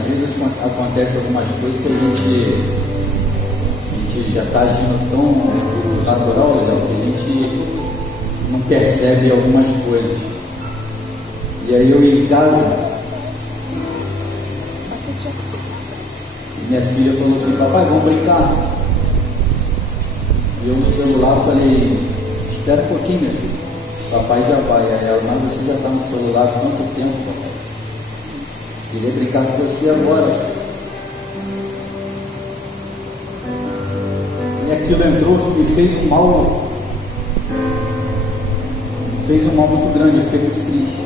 às vezes acontece algumas coisas que a gente já está agindo tão natural, Zé, que a gente não percebe algumas coisas. E aí eu ia em casa, e minha filha falou assim: papai, vamos brincar? E eu no celular falei: espera um pouquinho, minha filha, papai já vai. Aí ela: mas você já está no celular há quanto tempo, papai? Queria brincar com você agora. E aquilo entrou e fez um mal muito grande. Eu fiquei muito triste,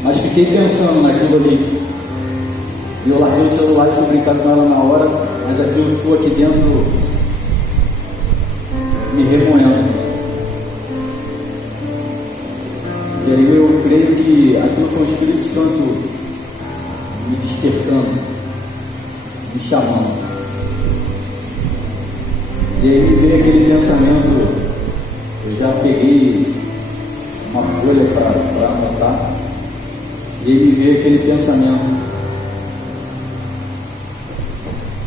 mas fiquei pensando naquilo ali. E eu larguei o celular e fui brincar com ela na hora, mas aquilo ficou aqui dentro me remoendo. E aí eu creio que aquilo foi o Espírito Santo me despertando, me chamando. E aí me veio aquele pensamento. Eu já peguei uma folha para anotar, e aí me veio aquele pensamento: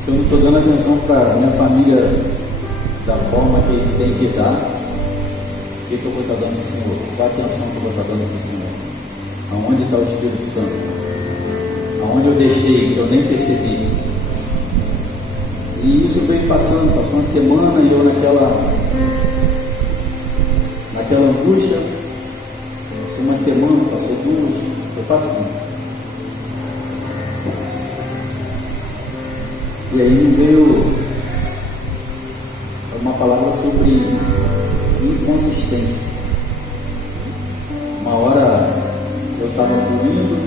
se eu não estou dando atenção para a minha família da forma que ele tem que dar, o que eu vou estar dando para o Senhor? Qual a atenção que eu vou estar dando para o Senhor? Aonde está o Espírito Santo? Aonde eu deixei, que eu nem percebi? E isso veio passando, passou uma semana e eu naquela angústia. Passou uma semana, passou duas, foi passando. E aí me veio uma palavra sobre inconsistência. Uma hora eu estava fluindo,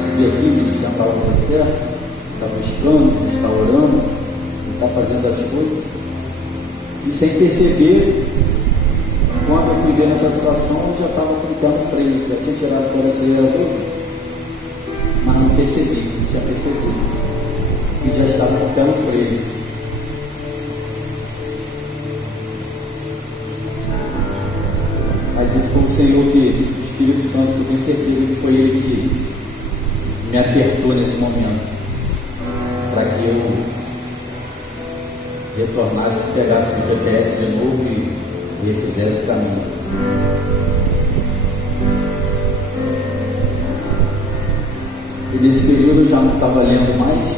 subi aqui, me estava no certo, estava buscando, estava orando, estava fazendo as coisas, e sem perceber, quando eu fui ver nessa situação, eu já estava com o pé no freio, já tinha tirado o acelerador, mas não percebi, não tinha percebido, e já estava com o pé no freio. Mas isso foi o Senhor, o Espírito Santo, que eu tenho certeza que foi Ele que me apertou nesse momento, para que eu retornasse, pegasse o GPS de novo e refizesse o caminho. E nesse período eu já não estava lendo mais,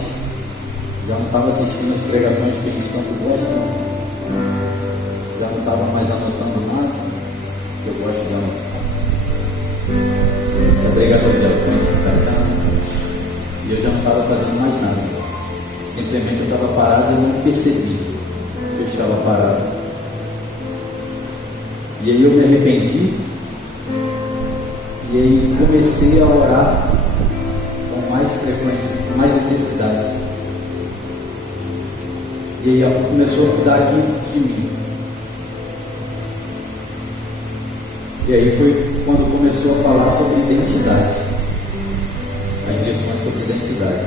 já não estava assistindo as pregações que a gente tanto gosta, já não estava mais anotando nada, que eu gosto de anotar. É pregador Zé, e eu já não estava fazendo mais nada. Simplesmente eu estava parado e não percebi que eu estava parado. E aí eu me arrependi, e aí comecei a orar com mais frequência, com mais intensidade. E aí algo começou a mudar aqui dentro de mim. E aí foi quando começou a falar sobre identidade, as lições sobre identidade.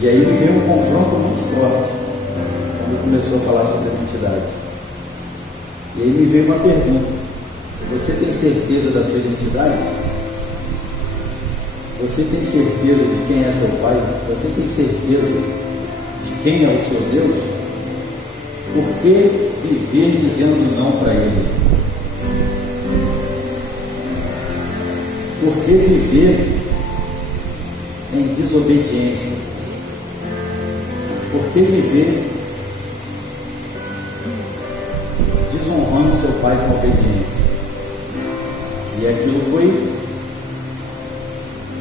E aí me veio um confronto muito forte quando começou a falar sobre identidade. E aí me veio uma pergunta: você tem certeza da sua identidade? Você tem certeza de quem é seu pai? Você tem certeza de quem é o seu Deus? Por que viver dizendo não para Ele? Por que viver em desobediência? Por que viver desonrando seu pai com obediência? E aquilo foi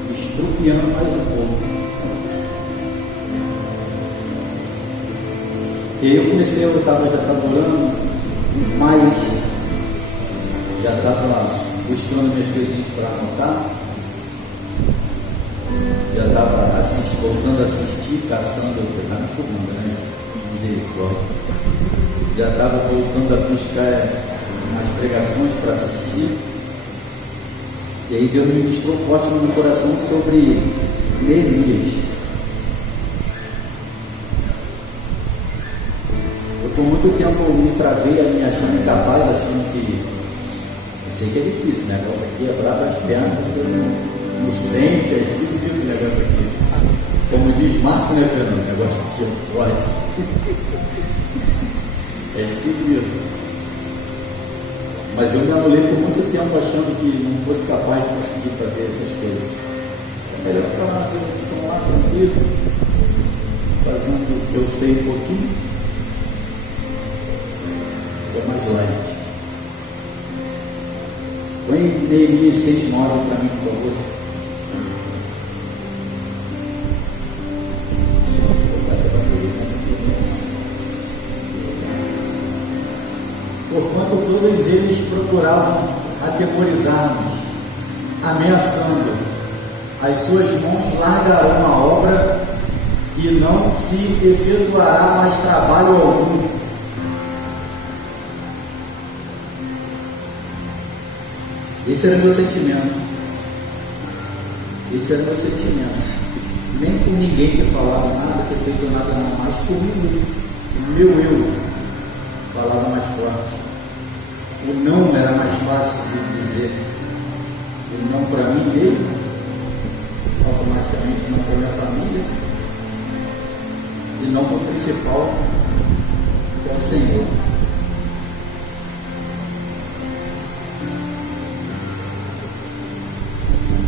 me estrupiando mais um pouco. E aí eu comecei, já estava orando mais, já estava buscando minhas coisinhas para anotar, já estava voltando a assistir, caçando, na segunda, né? Misericórdia. Já estava voltando a buscar as pregações para assistir. E aí Deus me mostrou forte no meu coração sobre Neemias. Eu por muito tempo me travei a me achando incapaz, achando que, eu sei que é difícil, né? Negócio aqui é bravo as pernas, você inocente, é esquisito o negócio aqui. Como diz Márcio, né, Fernando? O negócio aqui é forte. É esquisito. Mas eu me anulei por muito tempo achando que não fosse capaz de conseguir fazer essas coisas. É melhor ficar lá na frente do som lá, tranquilo, fazendo o que eu sei um pouquinho. É mais light. Põe Neemias 6:9 para mim, por favor. Porquanto todos eles procuravam atemorizar-nos, ameaçando, as suas mãos largarão a obra e não se efetuará mais trabalho algum. Esse era o meu sentimento. Esse era o meu sentimento. Nem com ninguém ter falado nada, ter feito nada não, mas comigo, o meu eu falava mais forte. O não era mais fácil de dizer. O não para mim mesmo, automaticamente não para minha família, e não para o principal, que é o Senhor.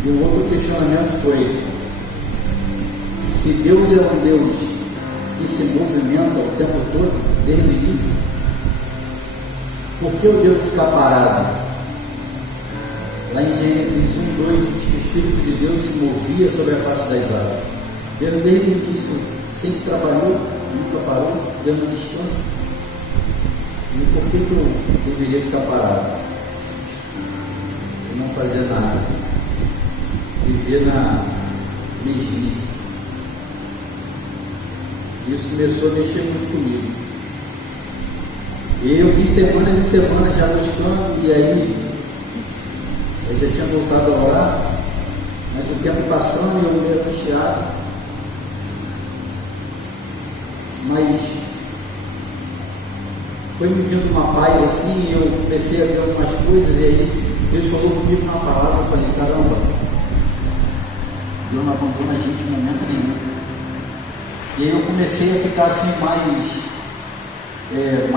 E o outro questionamento foi: se Deus é um Deus que se movimenta o tempo todo, desde o início, por que eu devo ficar parado? Lá em Gênesis 1:2 diz que o Espírito de Deus se movia sobre a face das águas. Deus desde o início sempre trabalhou, nunca parou, dando distância. E por que eu deveria ficar parado? E não fazer nada? Viver na mesmice. Isso começou a mexer muito comigo. E eu vi semanas e semanas já buscando, e aí eu já tinha voltado a orar, mas o tempo passando e eu meio angustiado. Mas foi me vindo uma paz assim, e eu comecei a ver algumas coisas, e aí Deus falou comigo na palavra. Eu falei: caramba, Deus não abandona a gente em momento nenhum. E aí eu comecei a ficar assim mais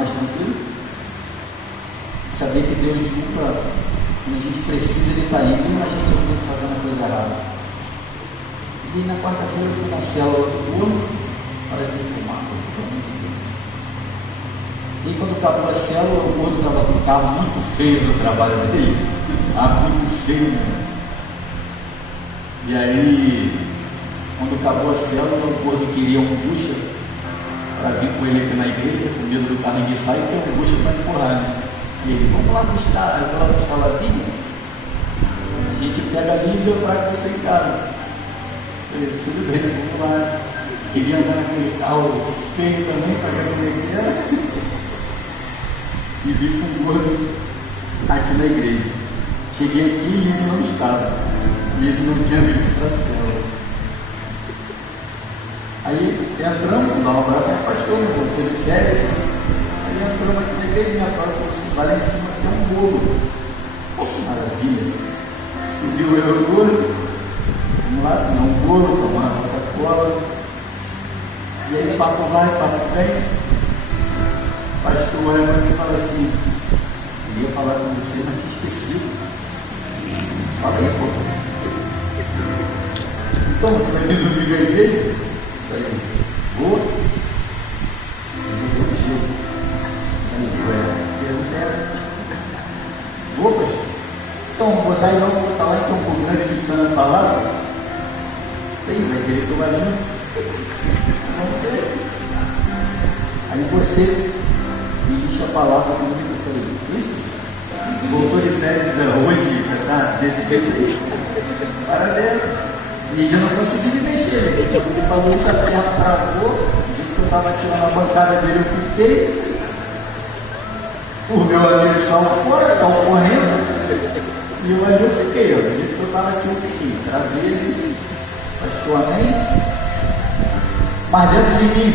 tranquilo, saber que Deus nunca, quando a gente precisa, Ele está aí, mesmo a gente às vezes fazendo a coisa errada. E na quarta-feira eu fui na célula do corpo para defumar. E quando acabou a célula, o gordo estava muito feio no trabalho dele, muito feio mesmo. E aí, quando acabou a célula, o gordo queria um bucha para vir com ele aqui na igreja, com medo do carro enguiçar e ter um bucha para empurrar, né? E ele: vamos lá buscar, eu vou lá buscar a latinha, a gente pega a Lisa e eu trago você em casa. Eu falei: tudo bem, vamos lá. Queria andar naquele carro feio também, para ver como é que era, e vim com o gordo aqui na igreja. Cheguei aqui e Lisa não estava. Lisa não tinha vindo para a célula. Aí entramos, dá um abraço ao pastor, voltei de férias. Aí entramos aqui na igreja, minha sogra falou assim: vai lá em cima, tem um bolo. Maravilha. Subiu eu e o gordo, vamos lá, tomar um bolo, tomar uma Coca-Cola. E aí papo vai, papo vem. O pastor olha para mim e fala assim: eu ia falar com você, mas tinha esquecido. Fala aí, pô. Então, você vai vir domingo à igreja? Eu falei: vou. Pergunta é essa. Vou, pastor. Então, vou botar aí, vamos botar lá em Campo Grande, que está na palavra. Tem, vai querer que eu vá junto. Vamos ter. Aí você me diz a palavra comigo. Eu falei: Cristo, voltou de férias hoje, tá? Desse jeito aí. Parabéns. E já não consegui me mexer. Ele falou isso, a terra travou. O jeito que eu estava aqui na bancada dele, eu fiquei. O meu amigo saiu fora, saiu correndo. E eu ali eu fiquei. O jeito que eu estava aqui, eu fiquei. Travei ele. Pastor, amém? Mas dentro de mim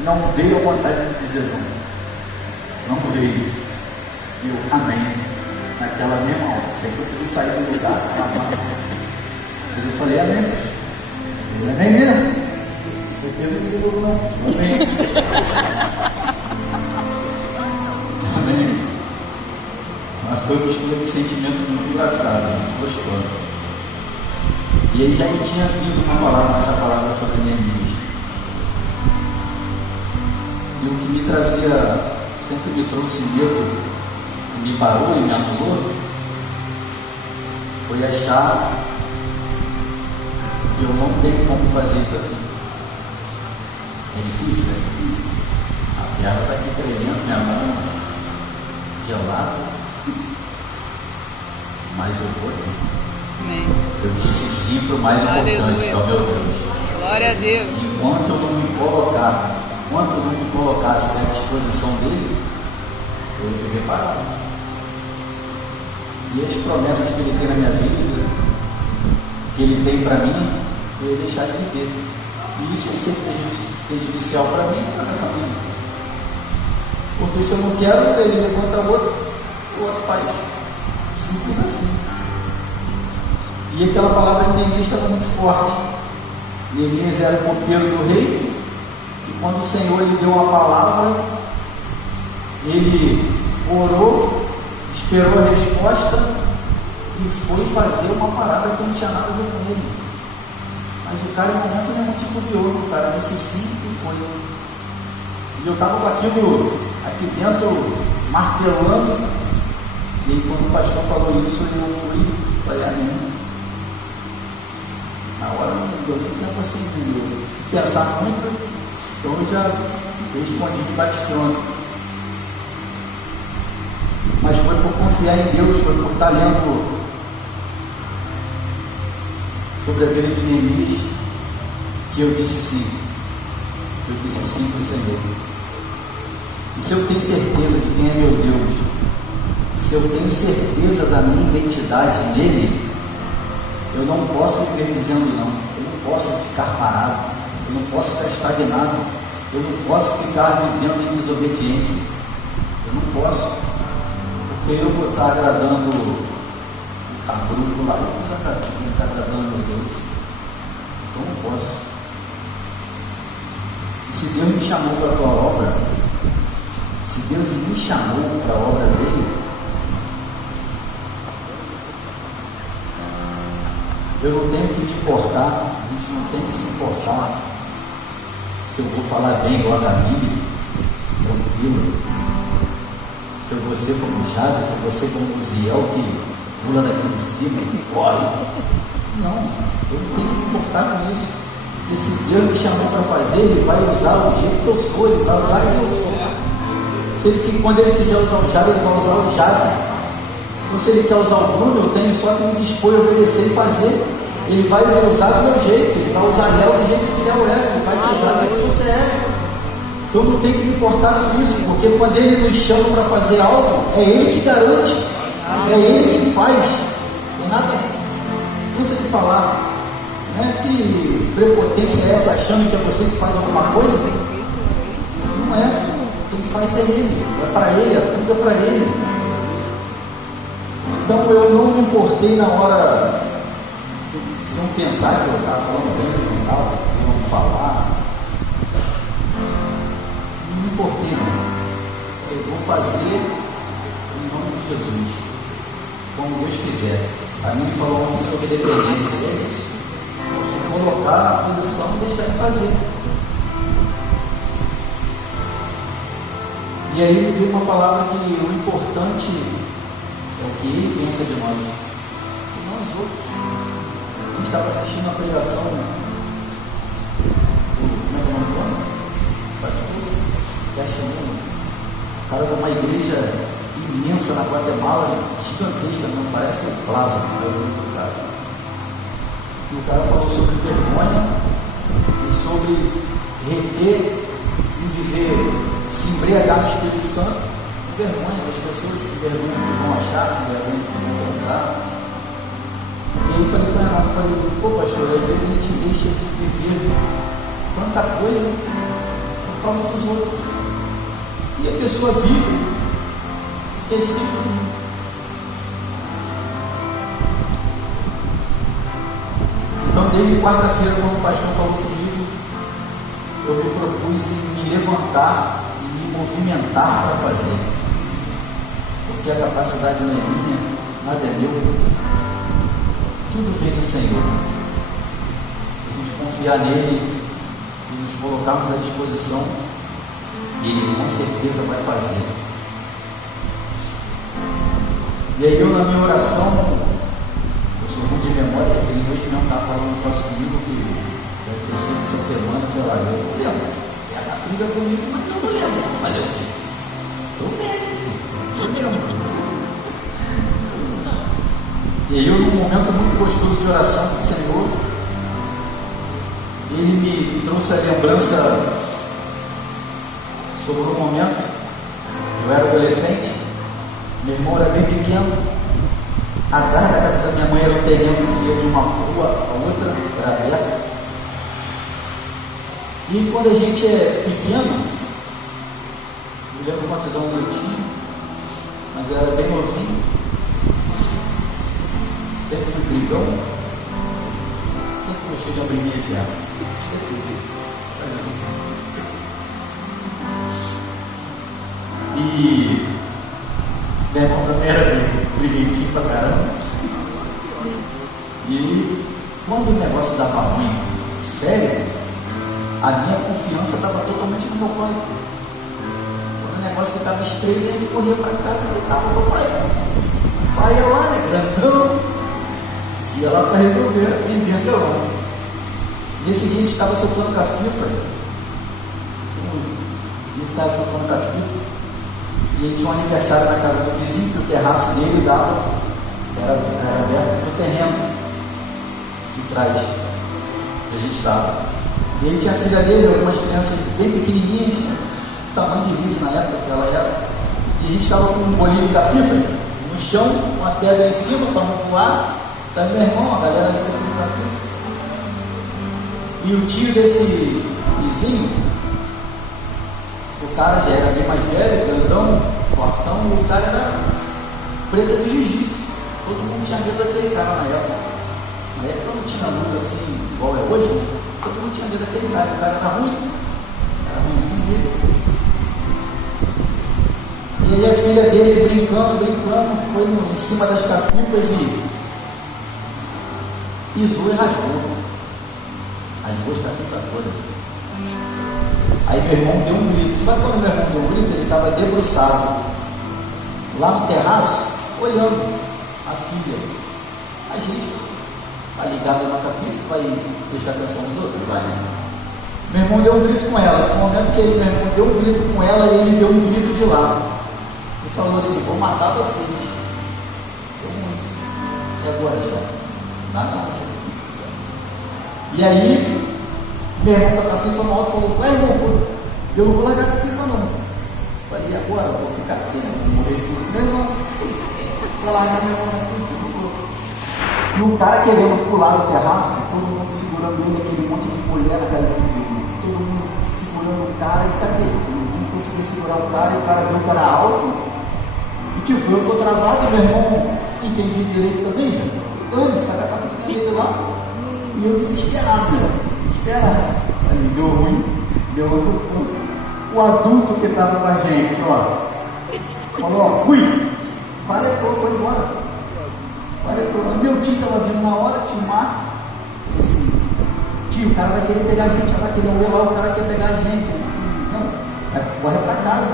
não veio a vontade de dizer não. Não veio. Eu, amém. Naquela mesma hora, sem conseguir sair do lugar. Eu falei, amém. Amém mesmo? Você teve que dizer não. Amém. Amém. Mas foi um mistura de sentimento muito engraçado, muito gostoso. E aí já me tinha vindo essa palavra sobre Neemias. E o que me trazia, sempre me trouxe medo, me parou e me anulou, foi achar que eu não tenho como fazer isso aqui. É difícil, é difícil. A perna está aqui tremendo, minha mão gelada, mas eu vou. Eu disse sim para o mais importante, que é o meu Deus. Glória a Deus. Enquanto eu não me colocasse à disposição dele, eu ia viver parado. E as promessas que ele tem na minha vida, que ele tem para mim, eu ia deixar de viver. E isso ia ser prejudicial para mim e para minha família. Porque se eu não quero, ele levanta o outro faz. Simples assim. E aquela palavra de Neemias estava muito forte. Neemias era o copeiro do rei, e quando o Senhor lhe deu uma palavra, ele orou, esperou a resposta e foi fazer uma parada que não tinha nada a ver com ele. Mas o cara em momento nenhum titubeou, o cara disse sim e foi. E eu estava com aquilo aqui dentro, martelando, e aí quando o pastor falou isso, eu fui, falei amém. Na hora não deu nem tempo assim, se pensar muito, eu já respondi de bate-pronto. Mas foi por confiar em Deus, foi por estar lendo sobre a vida de Neemias que eu disse sim. Eu disse sim para o Senhor. E se eu tenho certeza de quem é meu Deus, se eu tenho certeza da minha identidade nele, eu não posso viver dizendo não, eu não posso ficar parado, eu não posso ficar estagnado, eu não posso ficar vivendo em desobediência, eu não posso, porque eu vou estar agradando o cabruco lá, eu vou estar desagradando meu Deus, então eu não posso. E se Deus me chamou para a tua obra, se Deus me chamou para a obra dele, eu não tenho que me importar, a gente não tem que se importar se eu vou falar bem igual a Bíblia, tranquilo, se eu vou ser como Jairo, se eu vou ser como o Ziel que pula daqui de cima e corre. Não, eu não tenho que me importar com isso, porque se Deus me chamou para fazer, Ele vai usar o jeito que eu sou, Ele vai usar quem eu sou. Quando Ele quiser usar o Jairo, Ele vai usar o Jairo. Então, se Ele quer usar o Bruno, eu tenho só que me dispor a obedecer e fazer. Ele vai me usar do meu jeito, Ele vai usar Léo do jeito que Léo é, Ele vai te usar do jeito que você é. Então eu não tenho que me importar com isso, porque quando Ele nos chama para fazer algo, é Ele que garante, é Ele que faz. Não tem nada, cansa de falar, não é que prepotência é essa achando que é você que faz alguma coisa? Não é, quem faz é Ele, é para Ele, tudo é para Ele. Então eu não me importei na hora, se não pensar que eu estava falando bem, se não estava, não falar, não me importei não. Eu vou fazer em nome de Jesus, como Deus quiser. A mim falou ontem sobre dependência, é isso. Se colocar na posição e deixar ele fazer. E aí ele veio uma palavra que o importante é o que ele pensa de nós, e nós outros. A gente estava assistindo a pregação do pastor, o cara de uma igreja imensa na Guatemala, gigantesca, não parece um plaza, e o cara falou sobre vergonha e sobre reter e viver, se embriagar no Espírito Santo, vergonha das pessoas, que vergonha que vão achar, que vergonha que vão pensar. E aí eu falei para ela, pô pastor, às vezes a gente deixa de viver tanta coisa por causa dos outros. E a pessoa vive e a gente não vive. desde quarta-feira, quando o pastor falou comigo, eu me propus em me levantar e me movimentar para fazer, porque a capacidade não é minha, nada é meu, tudo vem do Senhor. A gente confiar nele e nos colocarmos à disposição, ele com certeza vai fazer. E aí eu, na minha oração, eu sou muito de memória, ele hoje mesmo está falando um troço comigo que deve ter sido essa semana, sei lá, eu não lembro. Ela briga comigo, mas eu não lembro. Vou fazer o quê? Estou bem, eu lembro. E aí eu, num momento muito gostoso de oração com o Senhor, ele me trouxe a lembrança sobre um momento. Eu era adolescente, meu irmão era bem pequeno, atrás da casa da minha mãe era um terreno que ia de uma rua a outra, era aberto. E quando a gente é pequeno, não lembro quantos anos eu tinha, mas eu era bem novinho, sempre fui brigão, sempre gostei de uma briguinha de água, sempre fui. E meu irmão também era briguentinho pra caramba. E quando o negócio dava ruim, sério, a minha confiança estava totalmente no meu pai. Quando o negócio ficava estreito, a gente corria para casa e gritava pro pai. O pai ia lá, né, grandão, ia lá para resolver, vendendo lá. Nesse dia a gente estava soltando cafifa. Estava soltando cafifa. E ele tinha um aniversário na casa do vizinho, que o terraço dele dava, era aberto para o terreno de trás, que a gente estava. E ele tinha a filha dele, algumas crianças bem pequenininhas, tamanho de Lise na época que ela era. E a gente estava com um bolinho de cafifa no chão, uma pedra em cima para não voar. Tá meu irmão, a galera do centro de cafifa. E o tio desse vizinho, o cara já era bem mais velho, grandão, fortão, e o cara era preta de jiu-jitsu. Todo mundo tinha medo daquele cara na época. Na época não tinha luta assim, igual é hoje, né? Todo mundo tinha medo daquele cara. O cara era ruim, era ruimzinho dele. E aí a filha dele brincando, foi em cima das cafifas e pisou e rasgou as duas cafifas todas. Aí meu irmão deu um grito. Só que quando meu irmão deu um grito, ele estava debruçado lá no terraço, olhando a filha. A gente vai ligado na cafifa, vai prestar atenção nos outros, vai. Meu irmão deu um grito com ela. No momento que meu irmão deu um grito com ela, ele deu um grito de lá. E falou assim: vou matar vocês. Deu muito. E agora, só? Não, só. E aí, meu irmão com a cafifa no alto falou: ué, irmão, eu não vou largar a cafifa não. Falei: e agora? Eu vou ficar aqui, né? Vou morrer tudo. Meu irmão, vou largar meu irmão aqui. E o cara querendo pular no terraço, todo mundo segurando ele, aquele monte de mulher naquela vídeo. Todo mundo segurando o cara e cadê? Ninguém conseguia segurar o cara, e o cara viu que era alto. E tipo, eu tô travado, meu irmão entendi direito também, gente. Dane-se, tá com a cafifa dele lá. E eu desesperado, né? Aí deu ruim, deu outra força. O adulto que estava com a gente, ó, falou: ó, fui, paretou, foi embora. Paretou. Meu tio estava vindo na hora, tio Marco, esse tio, o cara vai querer pegar a gente, vai querer ver lá, o cara quer pegar a gente. Não, corre para casa.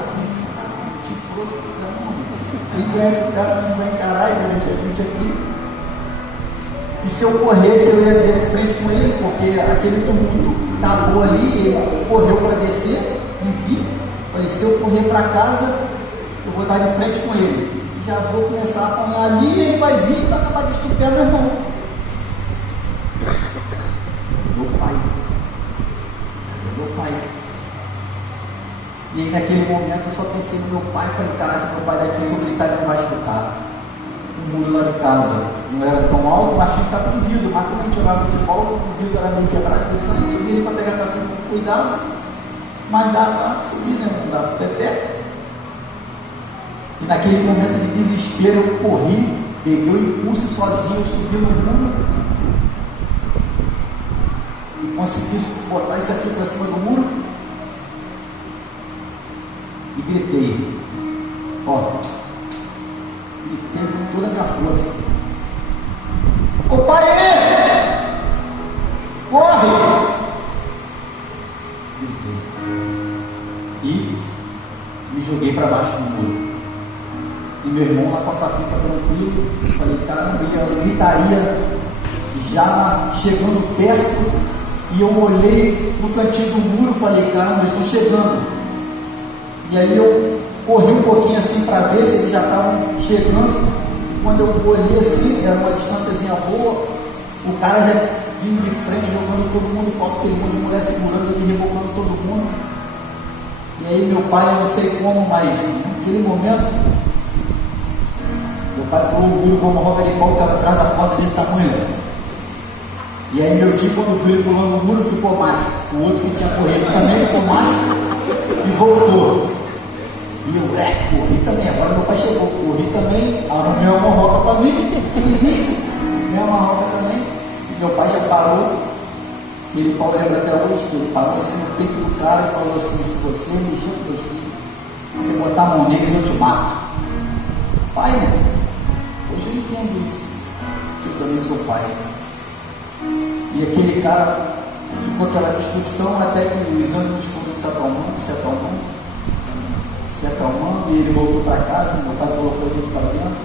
Tio frouxo, ele conhece o cara, não vai encarar, ele deixa a gente aqui. E se eu corresse, eu ia ter de frente com ele, porque aquele tumulto tapou ali, ele correu para descer, enfim. Falei: se eu correr para casa, eu vou estar de frente com ele. E já vou começar a apanhar ali, e ele vai vir e vai acabar de estupiar meu irmão. Meu pai. E aí naquele momento eu só pensei no meu pai, falei: caraca, meu pai daqui, se eu gritar, ele não vai escutar. O muro lá de casa não era tão alto, mas tinha ficado no vidro. Mas como a gente jogava futebol, o vidro era meio quebrado, por isso que a gente subia para pegar café com cuidado, mas dava para subir, né? Não dava para pé. E naquele momento de desespero eu corri, peguei o impulso sozinho, eu subi no muro. consegui botar isso aqui para cima do muro e gritei, gritei com toda a minha força: ô pai, corre! Gritei e me joguei para baixo do muro. E meu irmão lá com a Cafifa tranquilo, falei, caramba, ele gritaria já chegando perto, e eu olhei no cantinho do muro, falei, caramba, eles estão chegando. E aí eu corri um pouquinho assim para ver se eles já estavam chegando. Quando eu olhei assim, era uma distânciazinha boa, o cara já vindo de frente, jogando todo mundo, enquanto aquele monte de mulher segurando ele, rebocando todo mundo. E aí meu pai, eu não sei como, mas naquele momento, meu pai pulou o muro como uma roda de pau que estava atrás da porta desse tamanho. E aí meu tio, quando viu ele pulando o muro, ficou macho. O outro que tinha corrido também ficou macho e voltou. E eu, corri também. Agora meu pai chegou, corri também, arrumei uma roca para mim, arrumei uma roca também. E meu pai já parou. Ele, Paulo, lembra até hoje, ele parou assim no peito do cara e falou assim: se você mexer com meus filhos, se você botar a mão neles, eu te mato. Pai, né? Hoje eu entendo isso, que eu também sou pai. E aquele cara ficou aquela discussão até que o exame dos fundos se acalmando, e ele voltou para casa, colocou a gente para dentro.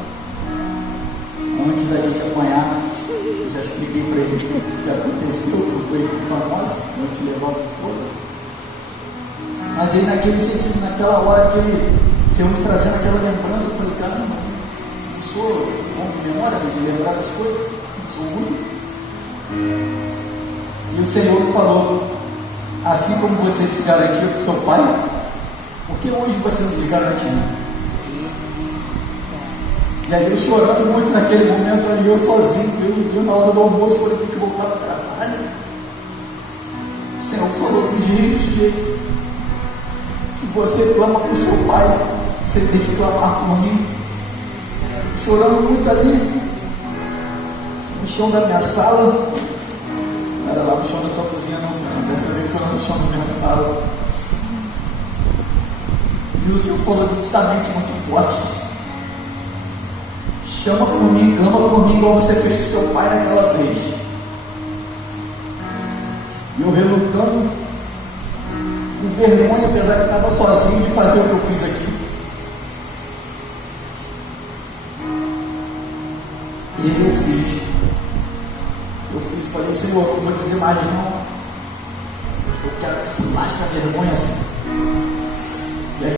Antes da gente apanhar, eu já expliquei para ele o que aconteceu, que foi para nós, não te levar para fora. Mas aí naquele sentido, naquela hora que ele, Senhor me trazendo aquela lembrança, eu falei, caramba, não sou bom de memória, de lembrar das coisas, sou ruim. E o Senhor me falou, assim como você se garantiu do seu pai, por que hoje você não se garantiu? E aí eu chorando muito naquele momento ali, eu sozinho, eu na hora do almoço, quando eu tenho que voltar para o trabalho. O Senhor falou do jeito que você clama para o seu pai, você tem que clamar por mim. Chorando muito ali, no chão da minha sala. Não era lá no chão da sua cozinha não, dessa vez foi lá no chão da minha sala. E o Senhor falou justamente muito forte: chama por mim, clama por mim, igual você fez com seu pai naquela vez. E eu relutando, com vergonha, apesar que eu estava sozinho, de fazer o que eu fiz aqui. E eu fiz. Falei, Senhor, eu vou dizer mais não. Eu quero que se lasque a vergonha assim.